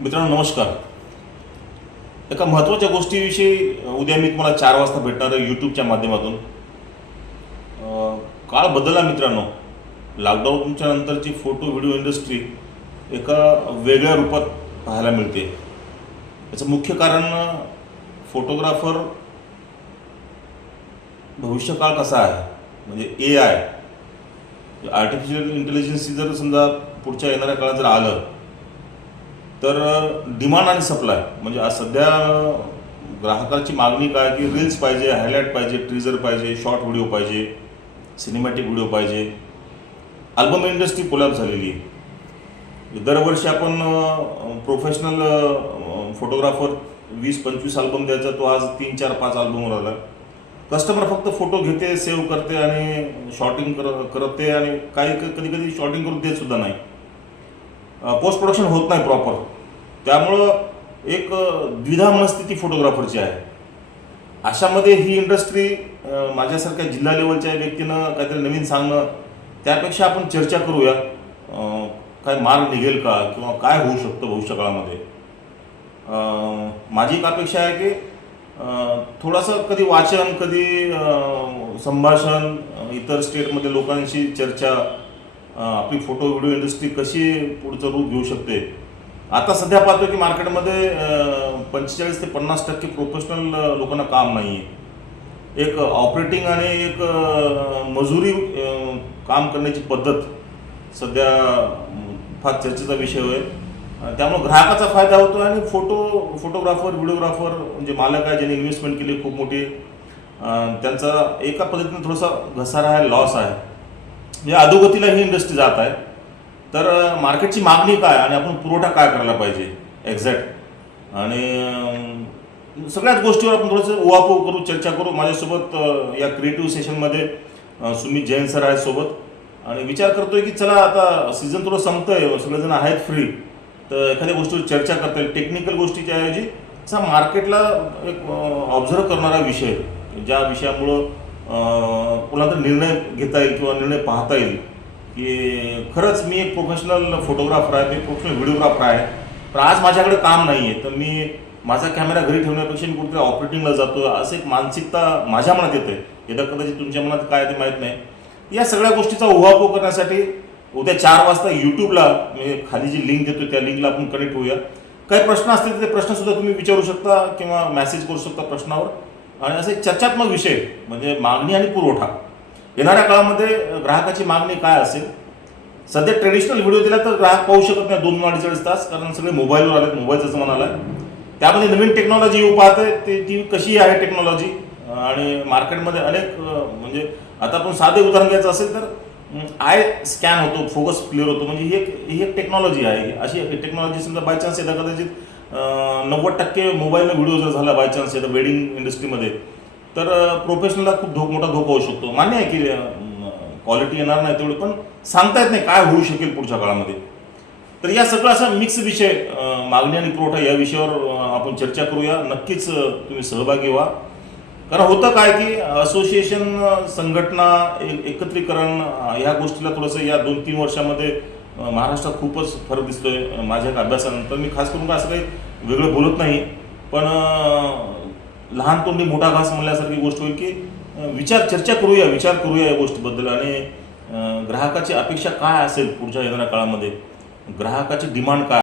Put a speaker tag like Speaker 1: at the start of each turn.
Speaker 1: मित्रांनो नमस्कार. एका महत्त्वाच्या गोष्टीविषयी उद्या मी तुम्हाला चार वाजता भेटणार आहे यूट्यूबच्या माध्यमातून. काळ बदलला मित्रांनो. लॉकडाऊनच्या नंतरची फोटो व्हिडिओ इंडस्ट्री एका वेगळ्या रूपात पाहायला मिळते. याचं मुख्य कारण फोटोग्राफर भविष्यकाळ कसा आहे? म्हणजे ए आय आर्टिफिशियल इंटेलिजन्स जर समजा पुढच्या येणाऱ्या काळात जर आलं तर डिमांड आणि सप्लाय म्हणजे आज सध्या ग्राहकाची मागणी काय की रील्स पाहिजे हायलाईट पाहिजे ट्रीजर पाहिजे शॉर्ट व्हिडिओ पाहिजे सिनेमॅटिक व्हिडिओ पाहिजे. अल्बम इंडस्ट्री कोलॅप झालेली आहे. दरवर्षी आपण प्रोफेशनल फोटोग्राफर वीस पंचवीस अल्बम द्यायचा तो आज तीन चार पाच अल्बमवर आला. कस्टमर फक्त फोटो घेते सेव्ह करते आणि शॉटिंग कर करते आणि काही कधी कधी शॉटिंग करून देत सुद्धा नाही. पोस्ट प्रोडक्शन होत नाही प्रॉपर त्यामुळं एक द्विधा मनस्थिती फोटोग्राफरची आहे. अशामध्ये ही इंडस्ट्री माझ्यासारख्या जिल्हा लेवलच्या व्यक्तीनं काहीतरी नवीन सांगणं त्यापेक्षा आपण चर्चा करूया. काय मार्ग निघेल का किंवा काय होऊ शकतं भविष्यकाळामध्ये? माझी एक अपेक्षा आहे की थोडंसं कधी वाचन कधी संभाषण इतर स्टेटमध्ये लोकांशी चर्चा आपली फोटो व्हिडिओ इंडस्ट्री कशी पुढचं रूप घेऊ शकते? आता सध्या पाहतो की मार्केटमध्ये पंचेचाळीस ते पन्नास टक्के प्रोफेशनल लोकांना काम नाही आहे एक ऑपरेटिंग आणि एक मजुरी काम करण्याची पद्धत सध्या फार चर्चेचा विषय आहे. त्यामुळे ग्राहकाचा फायदा होतो आणि फोटो फोटोग्राफर व्हिडिओग्राफर म्हणजे मालक आहे ज्यांनी इन्व्हेस्टमेंट केली खूप मोठी. त्यांचा एका पद्धतीने थोडासा घसारा आहे लॉस आहे. म्हणजे अधोगतीला ही इंडस्ट्री जात आहे. तर मार्केटची मागणी काय आणि आपण पुरवठा काय करायला पाहिजे? एक्झॅक्ट आणि सगळ्याच गोष्टीवर आपण थोडंसं उहापोह करू चर्चा करू. माझ्यासोबत या क्रिएटिव्ह सेशनमध्ये सुमित जैन सर आहेत सोबत. आणि विचार करतोय की चला आता सीझन थोडं संपतंय सगळेजण आहेत फ्री तर एखाद्या गोष्टीवर चर्चा करता येईल. टेक्निकल गोष्टीच्या ऐवजी असा मार्केटला एक ऑब्झर्व करणारा विषय ज्या विषयामुळं कोणाचा निर्णय घेता येईल किंवा निर्णय पाहता येईल की खरंच मी एक प्रोफेशनल फोटोग्राफर आहे मी प्रोफेशनल व्हिडिओग्राफर आहे पण आज माझ्याकडे काम नाही आहे तर मी माझा कॅमेरा घरी ठेवण्यापेक्षा मी कुठेतरी ऑपरेटिंगला जातो असं एक मानसिकता माझ्या मनात येते. येत्या कदाचित तुमच्या मनात काय ते माहीत नाही. या सगळ्या गोष्टीचा उहापोह करण्यासाठी उद्या चार वाजता यूट्यूबला मी खाली जी लिंक देतो त्या लिंकला आपण कनेक्ट होऊया. काही प्रश्न असतील तर ते प्रश्नसुद्धा तुम्ही विचारू शकता किंवा मॅसेज करू शकता प्रश्नावर. आणि असे चर्चात्मक विषय म्हणजे मागणी आणि पुरवठा. येणाऱ्या काळामध्ये ग्राहकाची मागणी काय असेल? सध्या ट्रेडिशनल व्हिडिओ दिला तर ग्राहक पाहू शकत नाही दोन अडीचचाळीस तास कारण सगळे मोबाईलवर आले मोबाईलचं जमाना आलाय. त्यामध्ये नवीन टेक्नॉलॉजी येऊ पाहते ते ती कशी आहे टेक्नॉलॉजी आणि मार्केटमध्ये अनेक म्हणजे आता आपण साधे उदाहरण घ्यायचं असेल तर आय स्कॅन होतो फोकस क्लिअर होतो. म्हणजे ही एक ही एक टेक्नॉलॉजी आहे. अशी एक टेक्नॉलॉजी समजा बाय चान्स येतात कदाचित नव्वद टक्के मोबाईलनं व्हिडिओ जर झाला बाय चान्स येतं वेडिंग इंडस्ट्रीमध्ये तर प्रोफेशनलला खूप धोक मोठा धोका होऊ शकतो. मान्य आहे की क्वालिटी येणार नाही तेवढी पण सांगता येत नाही काय होऊ शकेल पुढच्या काळामध्ये. तर या सगळा असा मिक्स विषय मागणी आणि पुरवठा या विषयावर आपण चर्चा करूया. नक्कीच तुम्ही सहभागी व्हा. कारण होतं काय की असोसिएशन संघटना एकत्रीकरण ह्या गोष्टीला थोडंसं या दोन तीन वर्षामध्ये महाराष्ट्रात खूपच फरक दिसतोय. आहे माझ्या एक अभ्यासानंतर मी खास करून काय असं काही वेगळं बोलत नाही पण लहान तोंडी मोठा घास म्हणल्यासारखी गोष्ट होईल की विचार चर्चा करूया विचार करूया या गोष्टीबद्दल. आणि ग्राहकाची अपेक्षा काय असेल पुढच्या येणाऱ्या काळामध्ये? ग्राहकाची डिमांड काय?